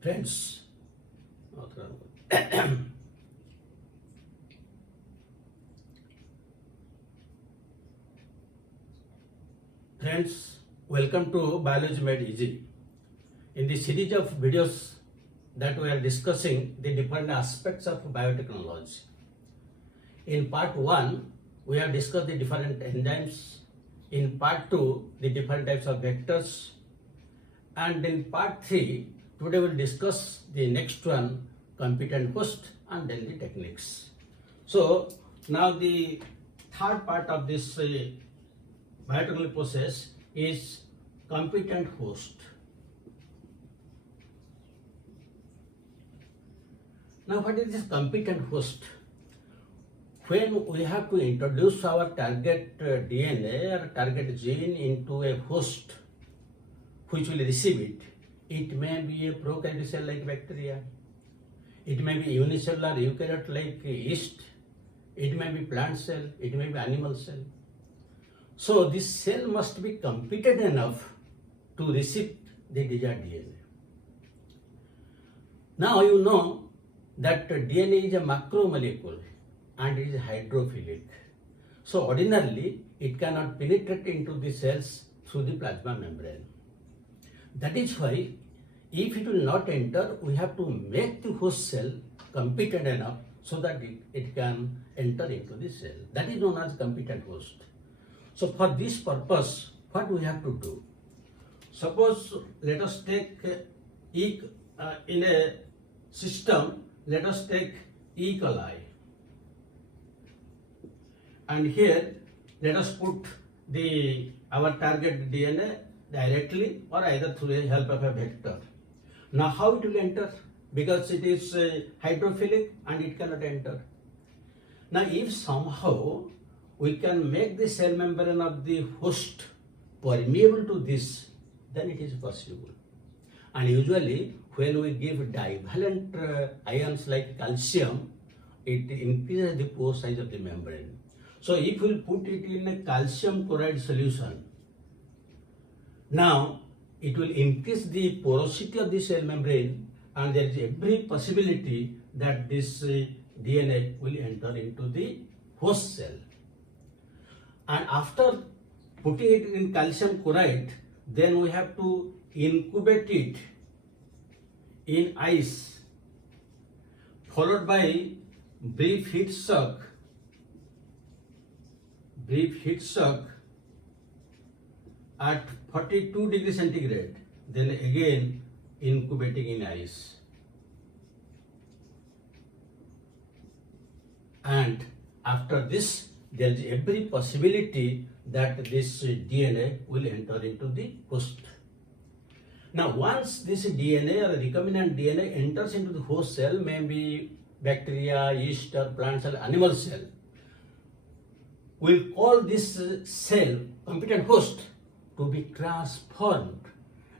Friends, friends, welcome to Biology Made Easy. In the series of videos that we are discussing the different aspects of biotechnology. In part 1, we have discussed the different enzymes. In part 2, the different types of vectors. And in part 3, today we'll discuss the next one, competent host, and then the techniques. So now the third part of this biotechnology process is competent host. Now what is this competent host? When we have to introduce our target DNA or target gene into a host which will receive it, it may be a prokaryotic cell like bacteria, it may be unicellular eukaryote like yeast, it may be plant cell, it may be animal cell. So this cell must be competent enough to receive the desired DNA. Now you know that DNA is a macromolecule and it is hydrophilic. So ordinarily it cannot penetrate into the cells through the plasma membrane. That is why if it will not enter, we have to make the host cell competent enough so that it can enter into the cell. That is known as competent host. So for this purpose, what we have to do? Suppose let us take in a system, let us take E. coli. And here let us put our target DNA directly or either through the help of a vector. Now how it will enter? Because it is hydrophilic and it cannot enter. Now if somehow we can make the cell membrane of the host permeable to this, then it is possible. And usually when we give divalent ions like calcium, it increases the pore size of the membrane. So if we put it in a calcium chloride solution, now it will increase the porosity of the cell membrane and there is every possibility that this DNA will enter into the host cell. And after putting it in calcium chloride, then we have to incubate it in ice, followed by brief heat shock at 42 degrees centigrade, then again incubating in ice. And after this, there is every possibility that this DNA will enter into the host. Now once this DNA or recombinant DNA enters into the host cell, maybe bacteria, yeast or plant cell, animal cell, we'll call this cell competent host to be transformed,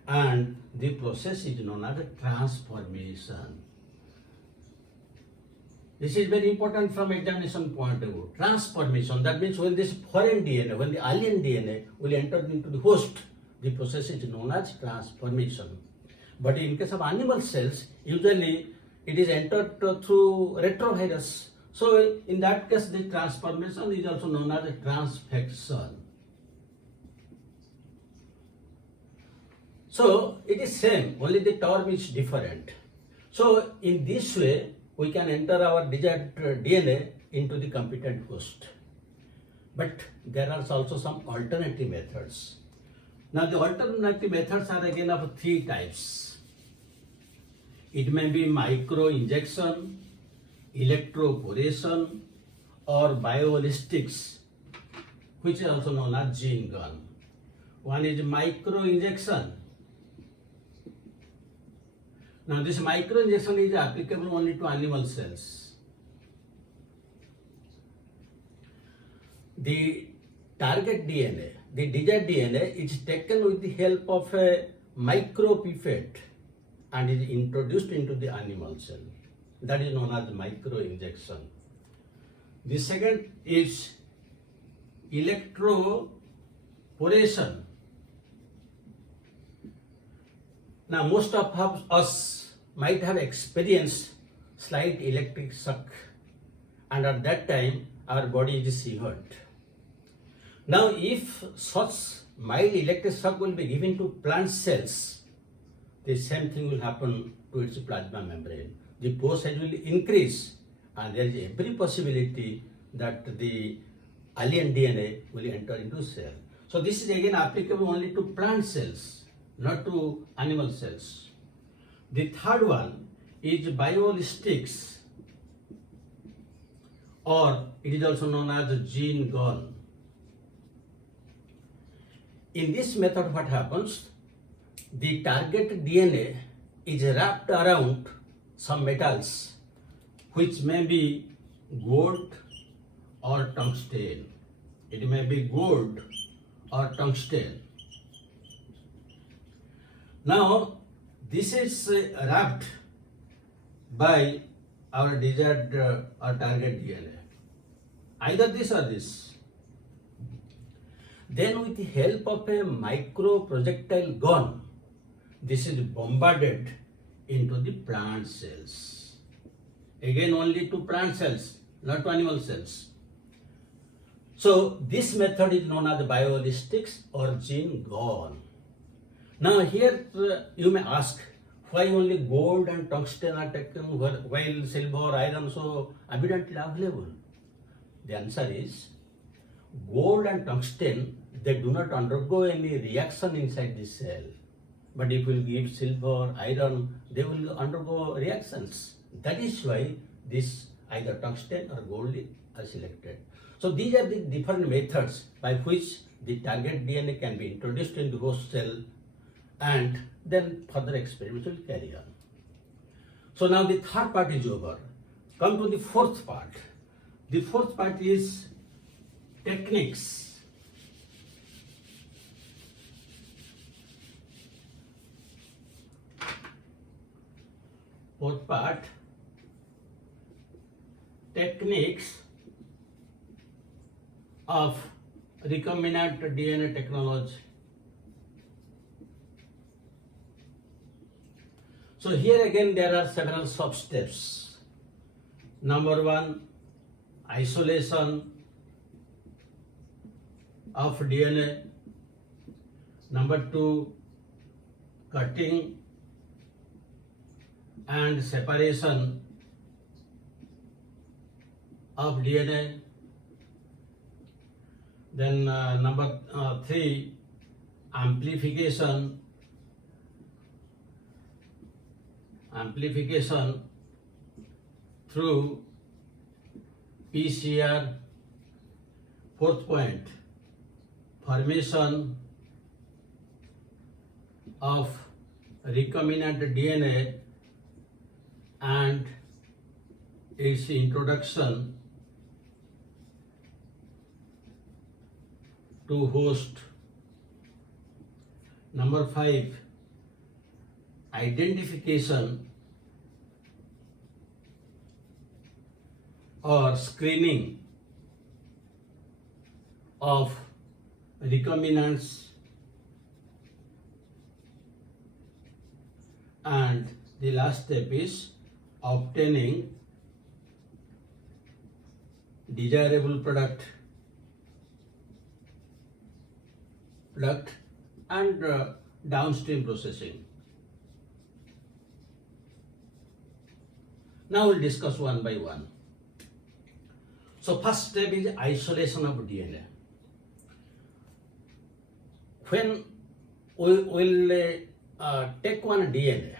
and the process is known as transformation. This is very important from examination point of view. Transformation, that means when this foreign DNA, when the alien DNA will enter into the host, the process is known as transformation. But in case of animal cells, usually it is entered through retrovirus. So in that case, the transformation is also known as transfection. So it is same, only the term is different. So in this way, we can enter our desired DNA into the competent host. But there are also some alternative methods. Now the alternative methods are again of three types. It may be micro-injection, electroporation, or biolistics, which is also known as gene gun. One is micro-injection. Now this micro-injection is applicable only to animal cells. The target DNA, the desired DNA, is taken with the help of a micropipette and is introduced into the animal cell. That is known as micro-injection. The second is electroporation. Now most of us might have experienced slight electric shock, and at that time our body is shivered. Now, if such mild electric shock will be given to plant cells, the same thing will happen to its plasma membrane. The pore size will increase, and there is every possibility that the alien DNA will enter into cell. So this is again applicable only to plant cells, not to animal cells. The third one is biolistics, or it is also known as gene gone. In this method, what happens? The target DNA is wrapped around some metals, which may be gold or tungsten. It may be gold or tungsten. Now, this is wrapped by our desired or target DNA. Either this or this. Then with the help of a micro projectile gun, this is bombarded into the plant cells. Again, only to plant cells, not to animal cells. So this method is known as biolistics or gene gone. Now here you may ask, why only gold and tungsten are taken while silver or iron so abundantly available? The answer is, gold and tungsten, they do not undergo any reaction inside the cell. But if we give silver, iron, they will undergo reactions. That is why this either tungsten or gold are selected. So these are the different methods by which the target DNA can be introduced into the host cell, and then further experiments will carry on. So now the third part is over. Come to the fourth part. The fourth part is techniques. Fourth part, techniques of recombinant DNA technology. So here again there are several sub-steps. Number one, isolation of DNA. Number two, cutting and separation of DNA. Then number three, amplification through PCR. Fourth point, formation of recombinant DNA and its introduction to host. Number five, identification or screening of recombinants, and the last step is obtaining desirable product and downstream processing. Now we'll discuss one by one. So first step is isolation of DNA. When we will take one DNA,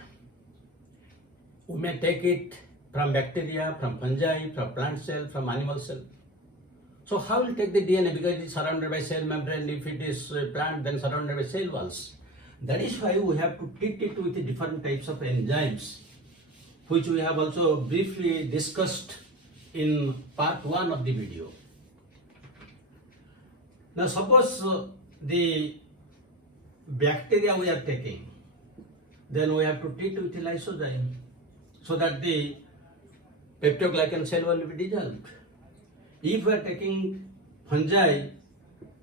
we may take it from bacteria, from fungi, from plant cell, from animal cell. So how will take the DNA? Because it is surrounded by cell membrane. If it is plant, then surrounded by cell walls. That is why we have to treat it with different types of enzymes, which we have also briefly discussed in part 1 of the video. Now suppose the bacteria we are taking, then we have to treat with lysozyme so that the peptidoglycan cell will be dissolved. If we are taking fungi,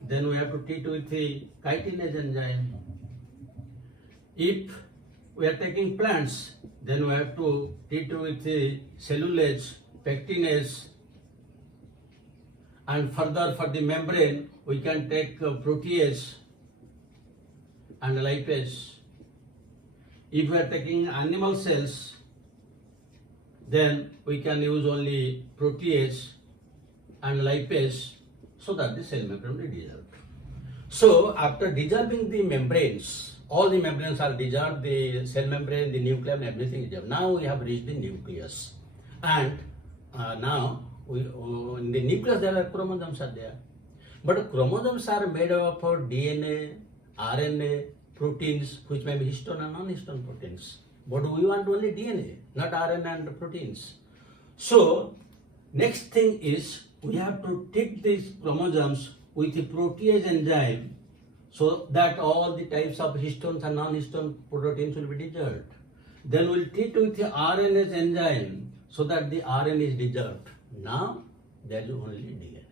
then we have to treat with the chitinase enzyme. If we are taking plants, then we have to treat with the cellulase, pectinase, and further for the membrane, we can take protease and lipase. If we are taking animal cells, then we can use only protease and lipase so that the cell membrane will be dissolved. So after dissolving the membranes, all the membranes are dissolved, the cell membrane, the nucleus, everything is dissolved. Now we have reached the nucleus. And now in the nucleus there are chromosomes are there. But chromosomes are made up of DNA, RNA, proteins, which may be histone and non-histone proteins. But we want only DNA, not RNA and proteins. So next thing is we have to treat these chromosomes with the protease enzyme so that all the types of histones and non-histone proteins will be dissolved. Then we'll treat with the RNase enzyme so that the RNA is dissolved. Now there is only DNA.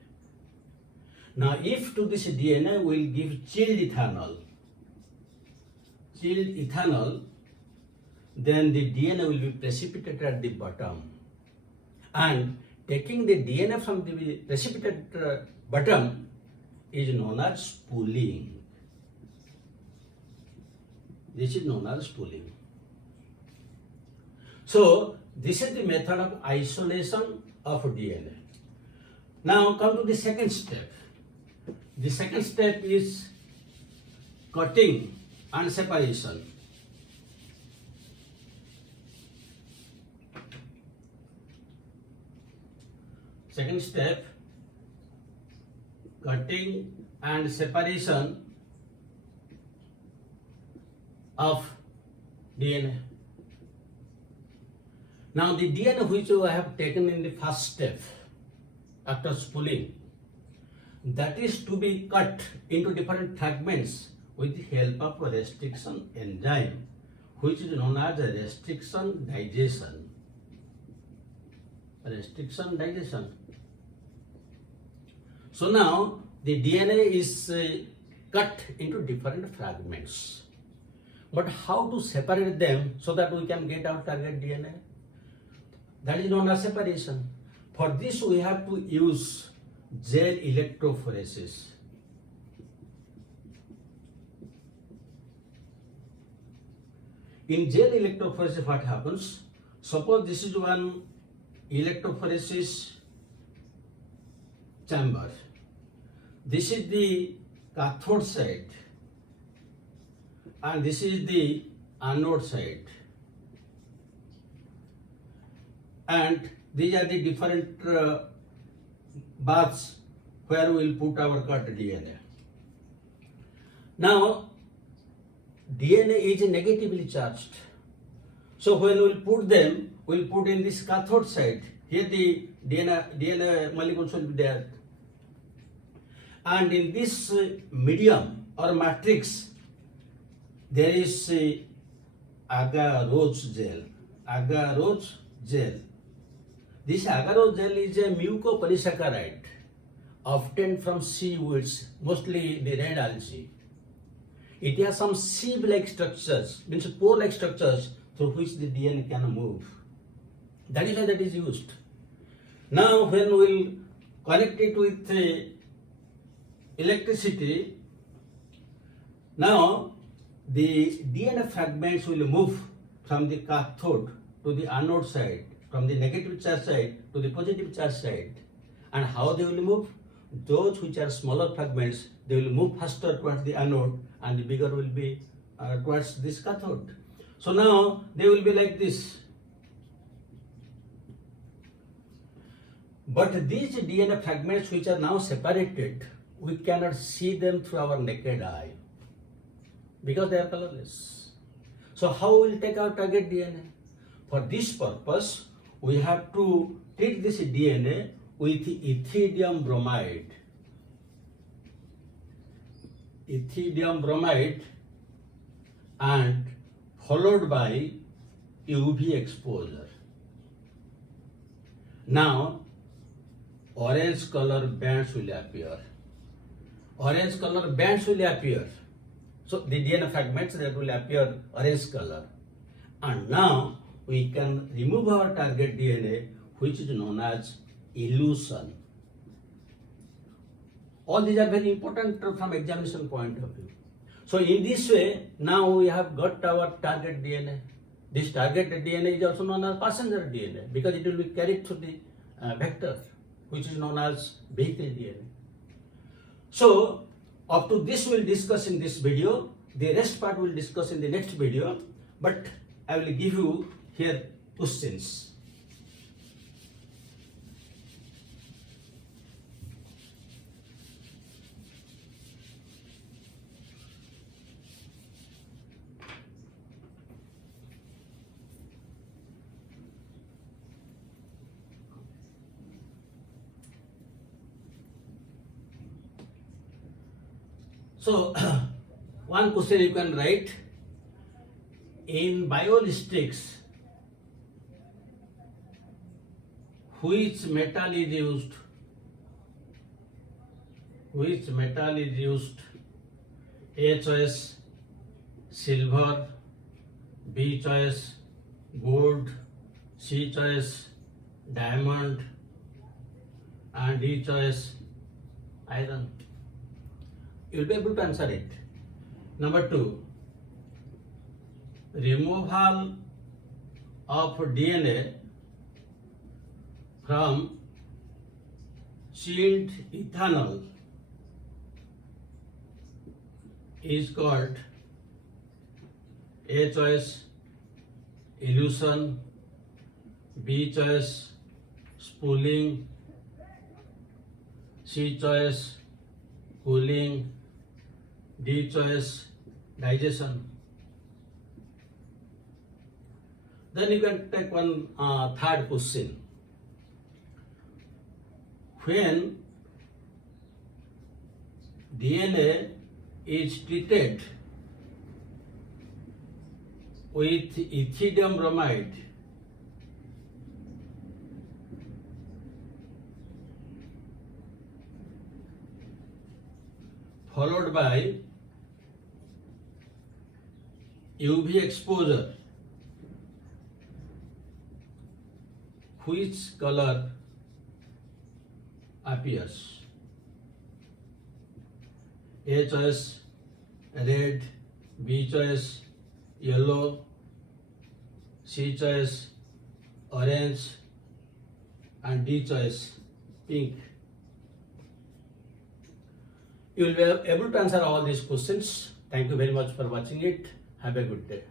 Now if to this DNA we'll give chilled ethanol, then the DNA will be precipitated at the bottom. And taking the DNA from the precipitated bottom is known as spooling. This is known as spooling. So this is the method of isolation of DNA. Now come to the second step. The second step is cutting and separation. Second step, cutting and separation of DNA. Now the DNA which I have taken in the first step after spooling, that is to be cut into different fragments with the help of a restriction enzyme, which is known as a restriction digestion. Restriction digestion. So now the DNA is cut into different fragments. But how to separate them so that we can get our target DNA? That is known as separation. For this we have to use gel electrophoresis. In gel electrophoresis what happens? Suppose this is one electrophoresis chamber. This is the cathode side and this is the anode side. And these are the different baths where we will put our cut DNA. Now, DNA is negatively charged. So when we will put them, we will put in this cathode side. Here the DNA molecules will be there. And in this medium or matrix, there is agarose gel. Agarose gel. This agarose gel is a mucopolysaccharide obtained from seaweeds, mostly the red algae. It has some sieve-like structures, means pore-like structures through which the DNA can move. That is why that is used. Now when we will connect it with electricity, now the DNA fragments will move from the cathode to the anode side, from the negative charge side to the positive charge side. And how they will move? Those which are smaller fragments, they will move faster towards the anode and the bigger will be towards this cathode. So now they will be like this. But these DNA fragments which are now separated, we cannot see them through our naked eye because they are colorless. So how we will take our target DNA? For this purpose, we have to treat this DNA with ethidium bromide. Ethidium bromide and followed by UV exposure. Now, orange color bands will appear. Orange color bands will appear. So the DNA fragments that will appear orange color. And now we can remove our target DNA, which is known as elution. All these are very important from examination point of view. So in this way, now we have got our target DNA. This target DNA is also known as passenger DNA because it will be carried through the vector, which is known as vehicle DNA. So up to this we'll discuss in this video. The rest part we'll discuss in the next video. But I will give you here questions. So one question you can write. In biolistics, which metal is used? Which metal is used? A choice silver, B choice gold, C choice diamond, and D choice iron. You will be able to answer it. Number 2. Removal of DNA from chilled ethanol is called A choice elution, B choice spooling, C choice cooling, D choice digestion. Then you can take one third question. When DNA is treated with ethidium bromide, followed by UV exposure, which color appears? A choice red, B choice yellow, C choice orange, and D choice pink. You will be able to answer all these questions. Thank you very much for watching it. Have a good day.